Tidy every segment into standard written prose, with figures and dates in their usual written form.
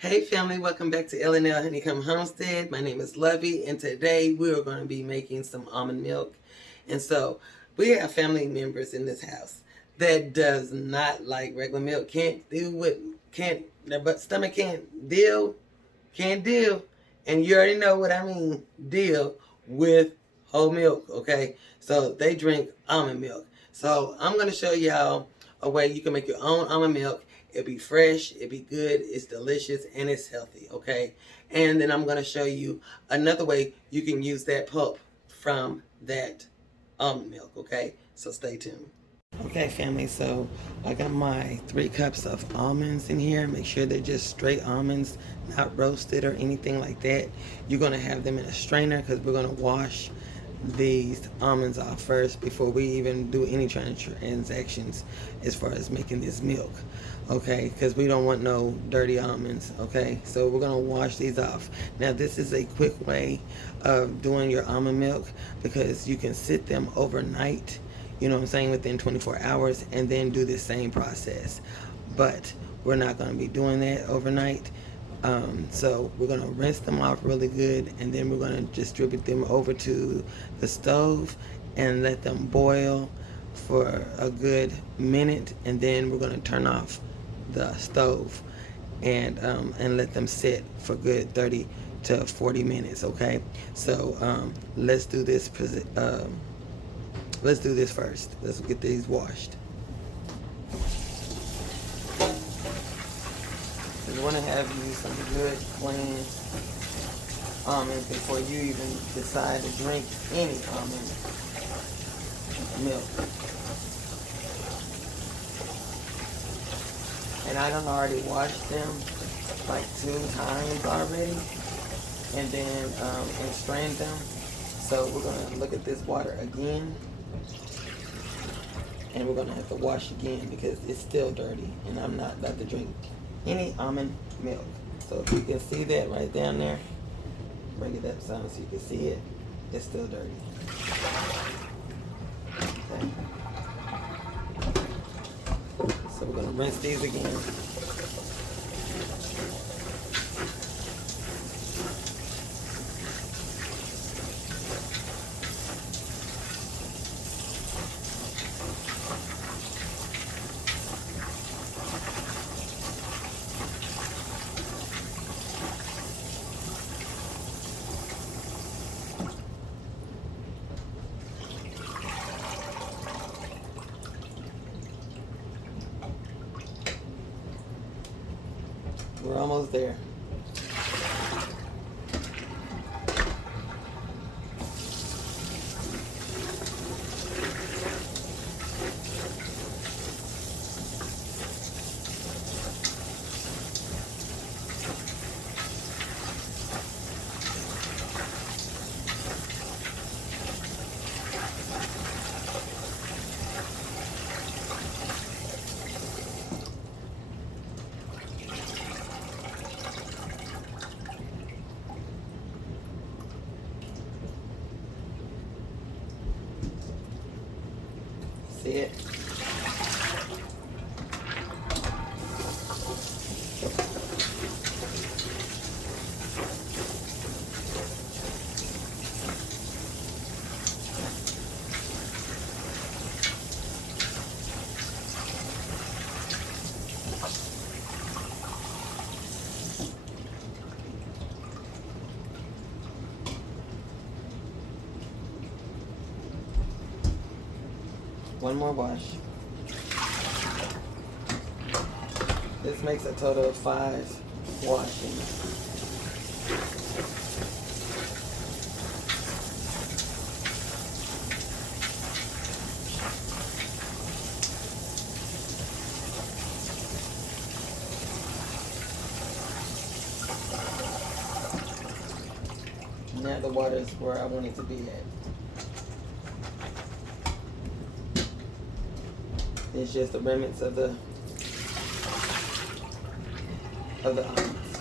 Hey family, welcome back to L&L Honeycomb Homestead. My name is Lovey, and today we are going to be making some almond milk. And so we have family members in this house that does not like regular milk, their stomach can't deal, and you already know what I mean, deal with whole milk, okay? So they drink almond milk. So I'm going to show y'all a way you can make your own almond milk. It'll be fresh, it'll be good, it's delicious, and it's healthy, okay? And then I'm going to show you another way you can use that pulp from that almond milk, okay? So stay tuned. Okay, family, so I got my 3 cups of almonds in here. Make sure they're just straight almonds, not roasted or anything like that. You're going to have them in a strainer because we're going to wash these almonds off first before we even do any transactions as far as making this milk, okay? Because we don't want no dirty almonds, okay? So we're going to wash these off. Now, this is a quick way of doing your almond milk because you can sit them overnight, you know what I'm saying, within 24 hours, and then do the same process. But we're not going to be doing that overnight. So we're going to rinse them off really good, and then we're going to distribute them over to the stove and let them boil for a good minute, and then we're going to turn off the stove and let them sit for good 30 to 40 minutes, okay? So let's do this first. Let's get these washed. You want to have you some good, clean almonds before you even decide to drink any almond milk. And I done already washed them like 2 times already, and then and strained them. So we're gonna look at this water again, and we're gonna have to wash again because it's still dirty, and I'm not about to drink any almond milk. So if you can see that right down there, bring it up some so you can see it. It's still dirty. Okay. So we're gonna rinse these again. We're almost there. See it? One more wash. This makes a total of 5 washings. Now the water is where I want it to be at. It's just the remnants of the almonds.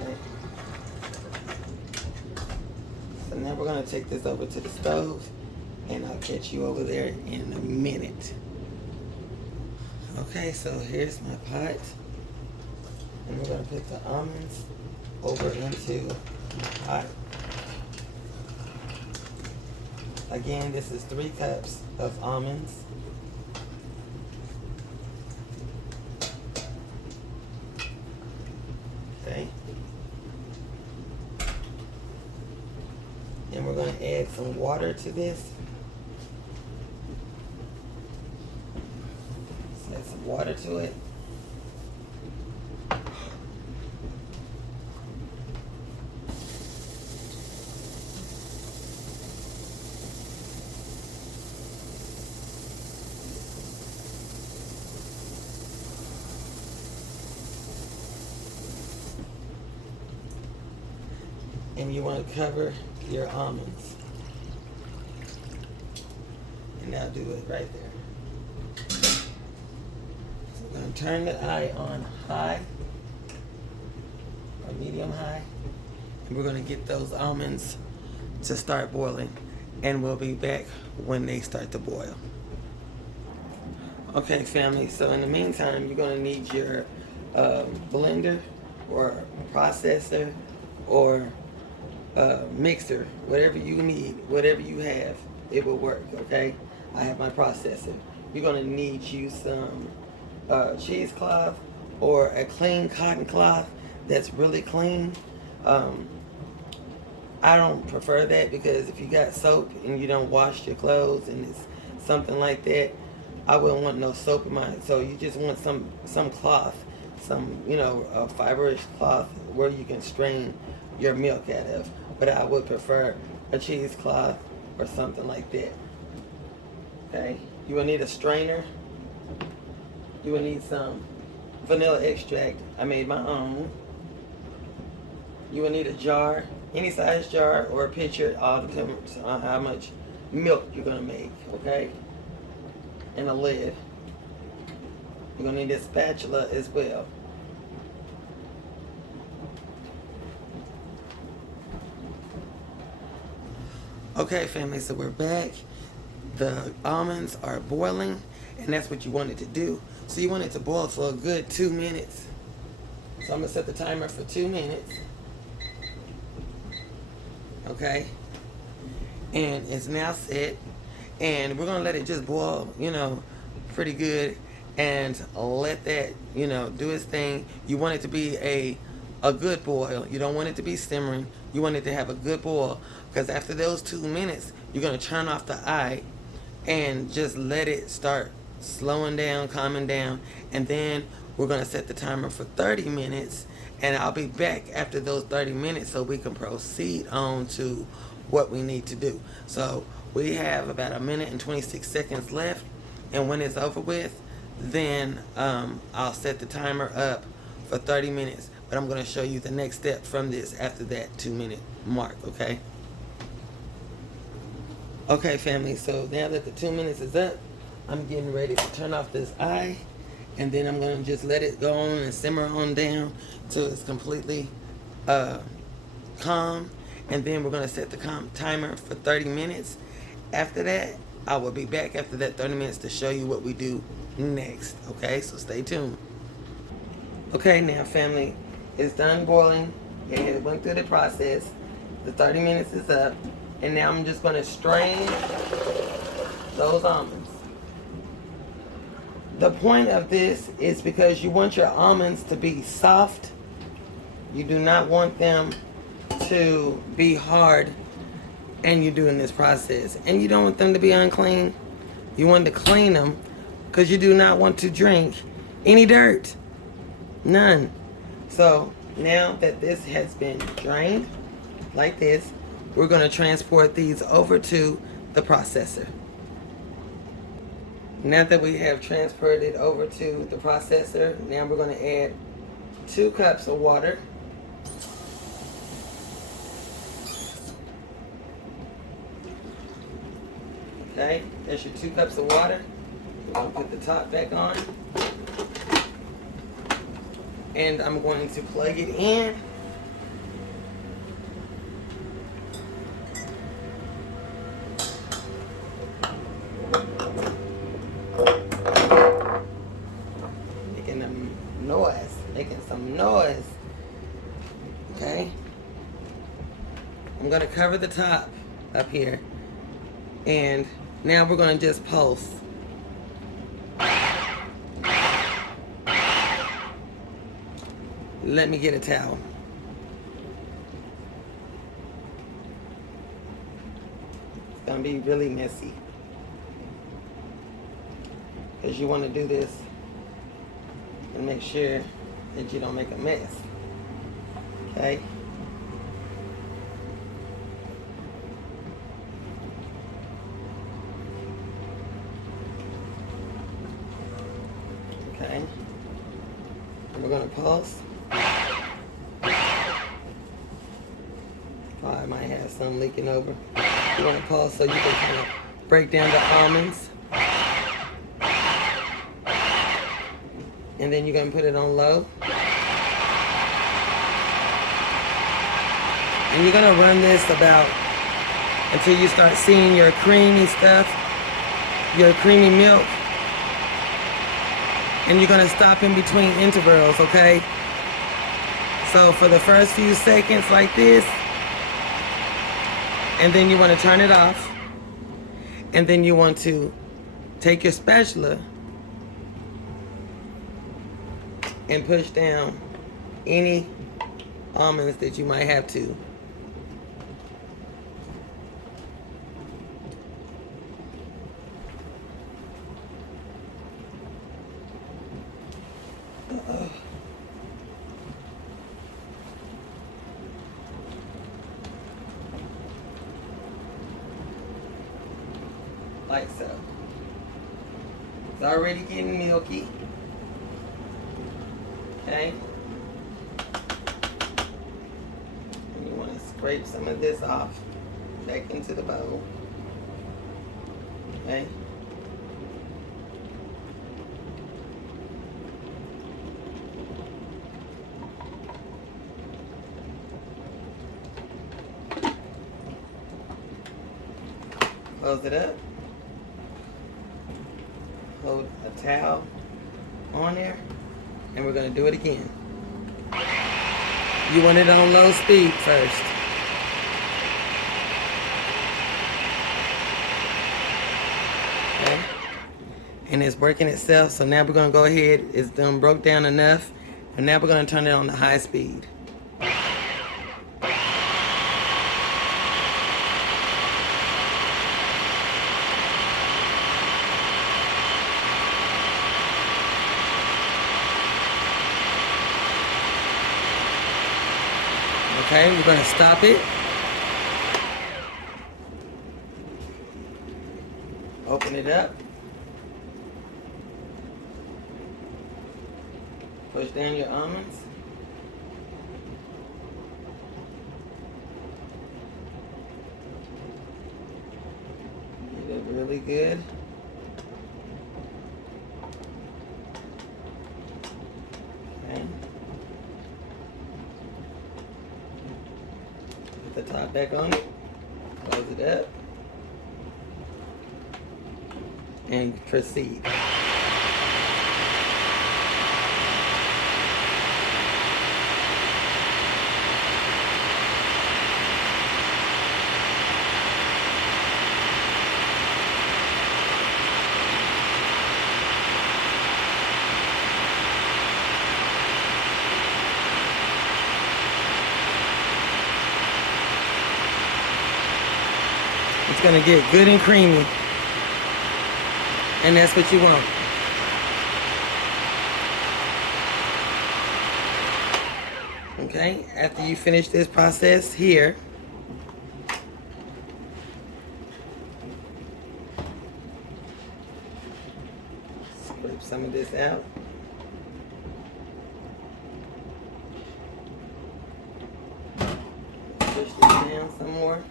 Okay. So now we're gonna take this over to the stove, and I'll catch you over there in a minute. Okay, so here's my pot. And we're going to put the almonds over into hot. Again, this is 3 cups of almonds. Okay. And we're going to add some water to this. Let's add some water to it. And you want to cover your almonds. And now do it right there. So we're going to turn the eye on high or medium high. And we're going to get those almonds to start boiling. And we'll be back when they start to boil. Okay, family, so in the meantime, you're going to need your blender or processor or mixer, whatever you need, whatever you have, it will work. Okay, I have my processor. You're gonna need you some cheesecloth or a clean cotton cloth that's really clean. I don't prefer that because if you got soap and you don't wash your clothes and it's something like that, I wouldn't want no soap in mine. So you just want some cloth, some a fibrous cloth where you can strain your milk out of. But I would prefer a cheesecloth or something like that. Okay, you will need a strainer. You will need some vanilla extract. I made my own. You will need a jar, any size jar or a pitcher, all depends on how much milk you're gonna make. Okay, and a lid. You're gonna need a spatula as well. Okay, family, so we're back. The almonds are boiling, and that's what you want it to do. So you want it to boil for a good 2 minutes. So I'm gonna set the timer for 2 minutes. Okay, and it's now set, and we're gonna let it just boil, pretty good, and let that, do its thing. You want it to be a good boil. You don't want it to be simmering. You want it to have a good boil, because after those 2 minutes, you're gonna turn off the eye and just let it start slowing down, calming down, and then we're gonna set the timer for 30 minutes, and I'll be back after those 30 minutes so we can proceed on to what we need to do. So we have about 1 minute and 26 seconds left, and when it's over with, then I'll set the timer up for 30 minutes. But I'm going to show you the next step from this after that 2 minute mark, okay? Okay, family, so now that the 2 minutes is up, I'm getting ready to turn off this eye, and then I'm going to just let it go on and simmer on down till it's completely calm, and then we're going to set the timer for 30 minutes. After that, I will be back after that 30 minutes to show you what we do next, okay? So stay tuned. Okay, now, family, it's done boiling. It went through the process. The 30 minutes is up, and now I'm just going to strain those almonds. The point of this is because you want your almonds to be soft. You do not want them to be hard, and you're doing this process. And you don't want them to be unclean. You want to clean them because you do not want to drink any dirt. None. So now that this has been drained like this, we're going to transport these over to the processor. Now that we have transferred it over to the processor, now we're going to add 2 cups of water. Okay, there's your 2 cups of water. We're going to put the top back on. And I'm going to plug it in. Making some noise. gonna cover the top up here. And now we're gonna just pulse. Let me get a towel. It's gonna be really messy, because you want to do this and make sure that you don't make a mess. Okay? Okay. And we're gonna pulse. Oh, I might have some leaking over. You want to pulse so you can kind of break down the almonds. And then you're going to put it on low. And you're going to run this about until you start seeing your creamy stuff, your creamy milk. And you're going to stop in between intervals, okay? So for the first few seconds like this, and then you want to turn it off, and then you want to take your spatula and push down any almonds that you might have to. Like so. It's already getting milky. Okay. And you want to scrape some of this off back into the bowl. Okay. Close it up. Hold a towel on there, and we're going to do it again. You want it on low speed first. Okay. And it's working itself, so now we're going to go ahead. It's done broke down enough, and now we're going to turn it on to high speed. Okay, we're going to stop it. Open it up. Push down your almonds. Get it really good. Okay. Put the top back on it. Close it up. And proceed. It's going to get good and creamy. And that's what you want. Okay, after you finish this process here, scrape some of this out. Push this down some more,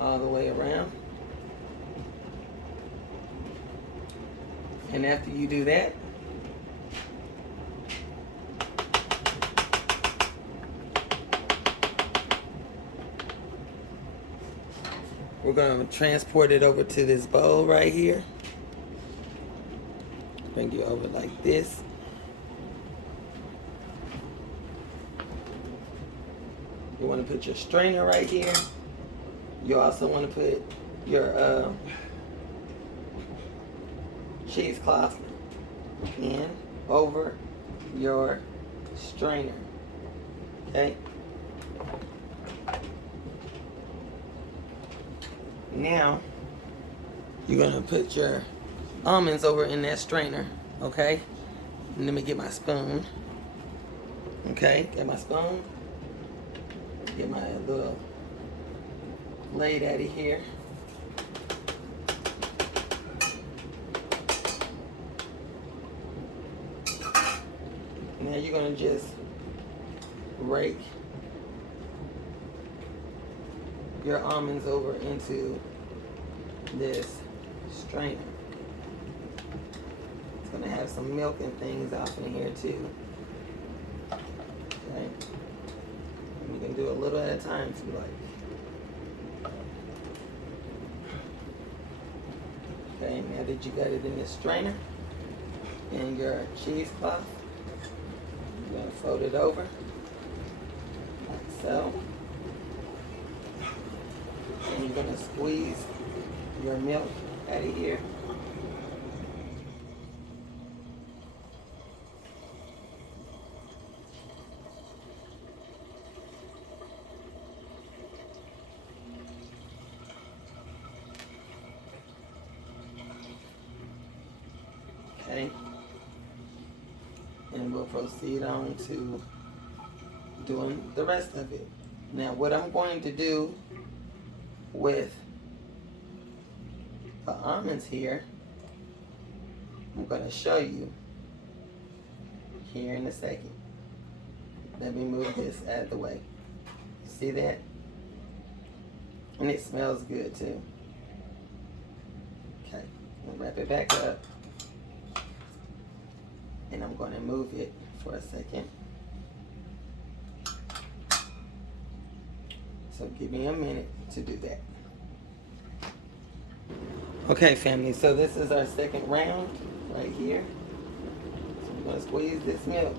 all the way around. And after you do that, we're going to transport it over to this bowl right here. Bring you over like this. You want to put your strainer right here. You also want to put your cheesecloth in over your strainer. Okay? Now, you're going to put your almonds over in that strainer. Okay? And let me get my spoon. Okay? Get my spoon. Get my little blade out of here. Now you're going to just rake your almonds over into this strainer. It's going to have some milk and things off in here too. Okay? And you can do a little at a time if you like. Okay, now that you got it in this strainer and your cheesecloth, you're going to fold it over like so. And you're going to squeeze your milk out of here. Okay. And we'll proceed on to doing the rest of it. Now, what I'm going to do with the almonds here, I'm going to show you here in a second. Let me move this out of the way. See that? And it smells good too. Okay, I'll wrap it back up. And I'm going to move it for a second. So give me a minute to do that. Okay, family, so this is our second round right here. So we're going to squeeze this milk.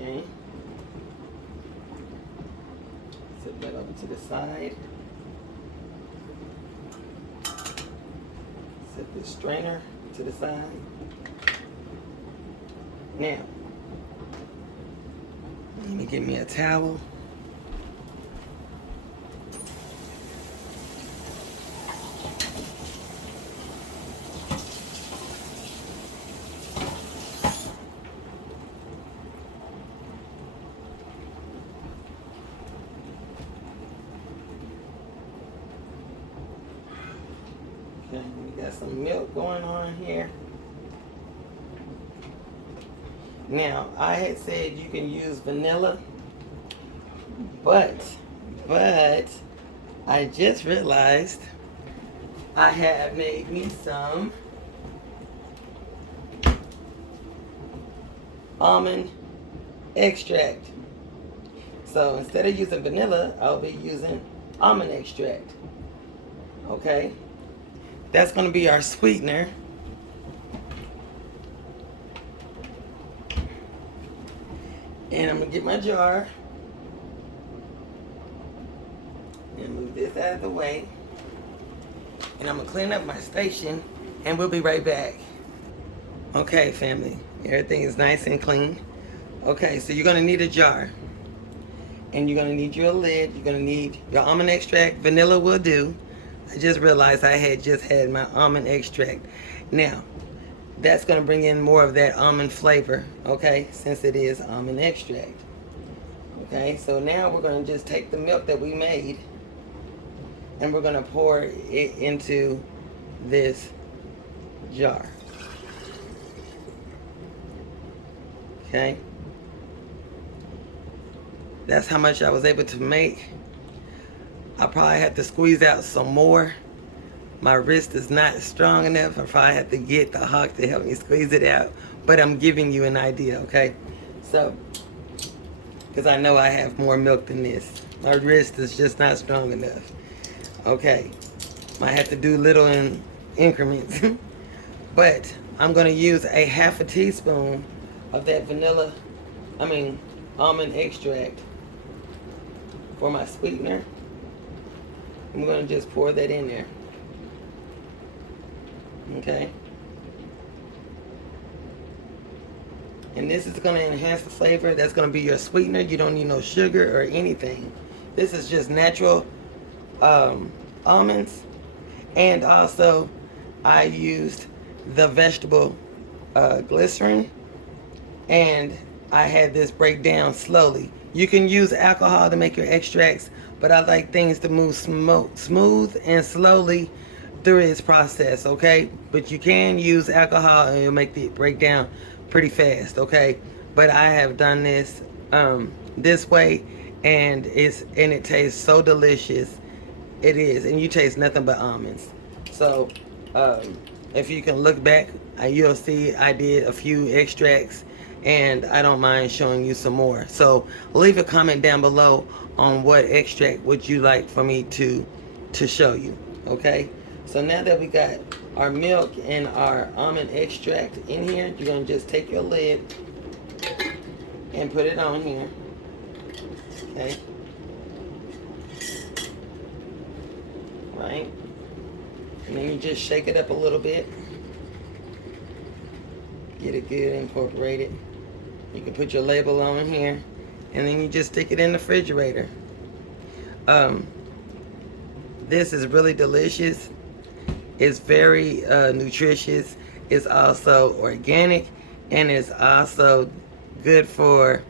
Okay. Set that over to the side. Set this strainer to the side. Now, let me get me a towel. Okay, we got some milk going on here. Now, I had said you can use vanilla, but I just realized I have made me some almond extract. So instead of using vanilla, I'll be using almond extract. Okay? That's going to be our sweetener. And I'm going to get my jar and move this out of the way. And I'm going to clean up my station and we'll be right back. Okay, family. Everything is nice and clean. Okay, so you're going to need a jar. And you're going to need your lid. You're going to need your almond extract. Vanilla will do. I just realized I had just had my almond extract. Now, that's going to bring in more of that almond flavor, okay, since it is almond extract. Okay, so now we're going to just take the milk that we made and we're going to pour it into this jar. Okay. That's how much I was able to make. I probably have to squeeze out some more. My wrist is not strong enough. I probably have to get the hawk to help me squeeze it out. But I'm giving you an idea, okay? So, because I know I have more milk than this. My wrist is just not strong enough. Okay, might have to do little in increments. But I'm going to use a half a teaspoon of that almond extract for my sweetener. I'm going to just pour that in there. Okay. And this is going to enhance the flavor. That's going to be your sweetener. You don't need no sugar or anything. This is just natural almonds. And also, I used the vegetable glycerin. And I had this break down slowly. You can use alcohol to make your extracts, but I like things to move smooth and slowly through its process, okay? But you can use alcohol and it'll make the breakdown pretty fast, okay? But I have done this this way, and it tastes so delicious. It is, and you taste nothing but almonds. So if you can look back, you'll see I did a few extracts, and I don't mind showing you some more. So leave a comment down below on what extract would you like for me to show you, okay? So now that we got our milk and our almond extract in here, you're going to just take your lid and put it on here, okay? Right? And then you just shake it up a little bit. Get it good incorporated. You can put your label on here, and then you just stick it in the refrigerator. This is really delicious. It's very nutritious. It's also organic, and it's also good for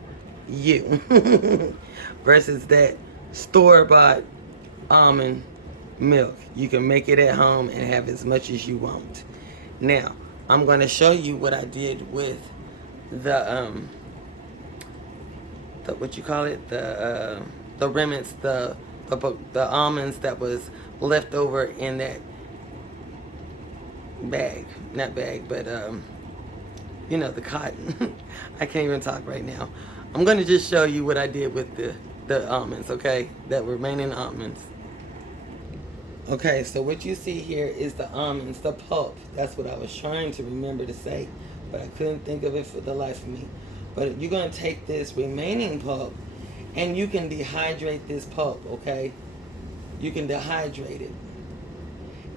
you versus that store-bought almond milk. You can make it at home and have as much as you want. Now, I'm going to show you what I did with the what you call it, the remnants, the almonds that was left over in that bag, not bag, but you know, the cotton. I can't even talk right now. I'm going to just show you what I did with the almonds, okay, that remaining almonds. Okay, so what you see here is the almonds, the pulp. That's what I was trying to remember to say, but I couldn't think of it for the life of me. But you're going to take this remaining pulp, and you can dehydrate this pulp, okay? You can dehydrate it.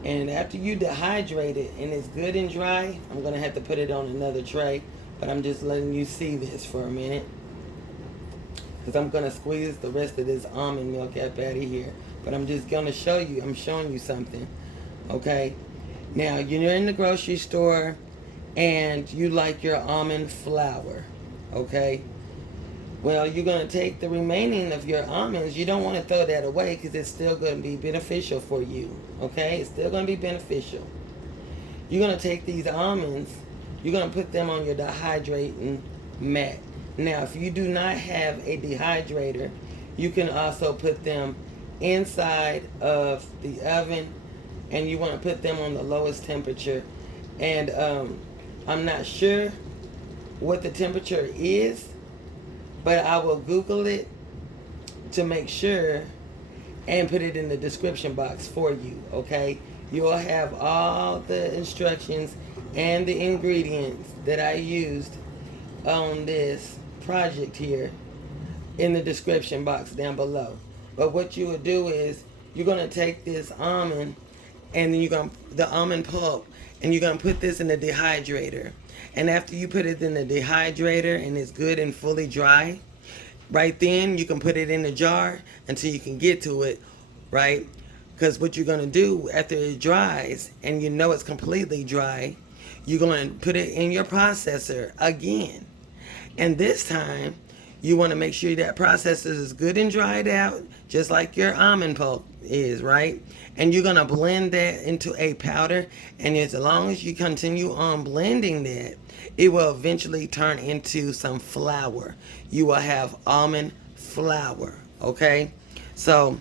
And after you dehydrate it and it's good and dry, I'm going to have to put it on another tray, but I'm just letting you see this for a minute, because I'm going to squeeze the rest of this almond milk up out of here. But I'm just going to show you, I'm showing you something, okay? Now, you're in the grocery store and you like your almond flour, okay? Well, you're going to take the remaining of your almonds. You don't want to throw that away because it's still going to be beneficial for you, okay? It's still going to be beneficial. You're going to take these almonds, you're going to put them on your dehydrating mat. Now, if you do not have a dehydrator, you can also put them inside of the oven, and you want to put them on the lowest temperature. And I'm not sure what the temperature is, but I will Google it to make sure and put it in the description box for you, okay? You'll have all the instructions and the ingredients that I used on this project here in the description box down below. But what you would do is you're going to take this almond, and then the almond pulp, and you're going to put this in the dehydrator. And after you put it in the dehydrator and it's good and fully dry, right then you can put it in the jar until you can get to it, right? Because what you're going to do after it dries and you know it's completely dry, you're going to put it in your processor again. And this time, you want to make sure that processor is good and dried out, just like your almond pulp is, right? And you're going to blend that into a powder. And as long as you continue on blending that, it will eventually turn into some flour. You will have almond flour, okay? So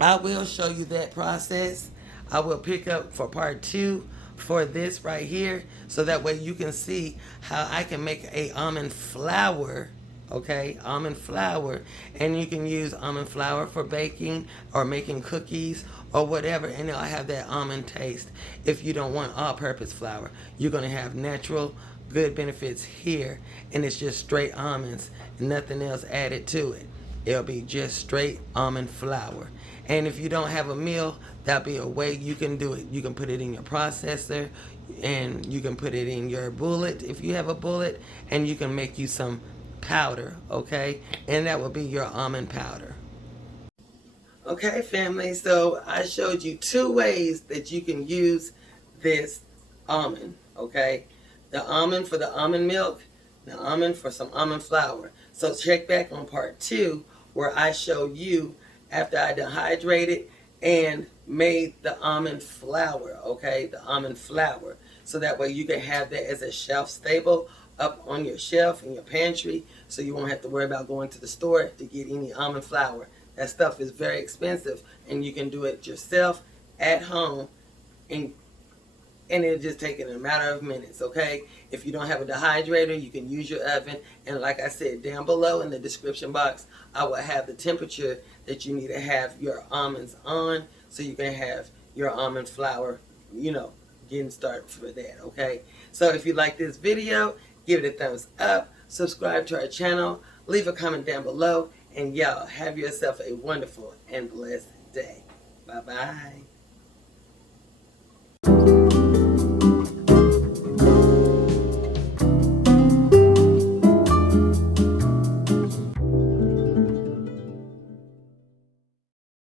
I will show you that process. I will pick up for part 2 for this right here, so that way you can see how I can make a almond flour. Okay, almond flour, and you can use almond flour for baking or making cookies or whatever, and it'll have that almond taste. If you don't want all-purpose flour, you're going to have natural good benefits here, and it's just straight almonds, nothing else added to it. It'll be just straight almond flour. And if you don't have a mill, that'll be a way you can do it. You can put it in your processor, and you can put it in your bullet if you have a bullet, and you can make you some powder, okay? And that will be your almond powder. Okay, family, so I showed you 2 ways that you can use this almond, okay? The almond for the almond milk, the almond for some almond flour. So check back on part 2 where I show you after I dehydrated and made the almond flour, okay? The almond flour. So that way you can have that as a shelf stable up on your shelf in your pantry, so you won't have to worry about going to the store to get any almond flour. That stuff is very expensive, and you can do it yourself at home, and it'll just take in a matter of minutes, okay? If you don't have a dehydrator, you can use your oven, and like I said, down below in the description box, I will have the temperature that you need to have your almonds on, so you can have your almond flour, getting started for that, okay? So if you like this video, give it a thumbs up, subscribe to our channel, leave a comment down below, and y'all have yourself a wonderful and blessed day. Bye-bye.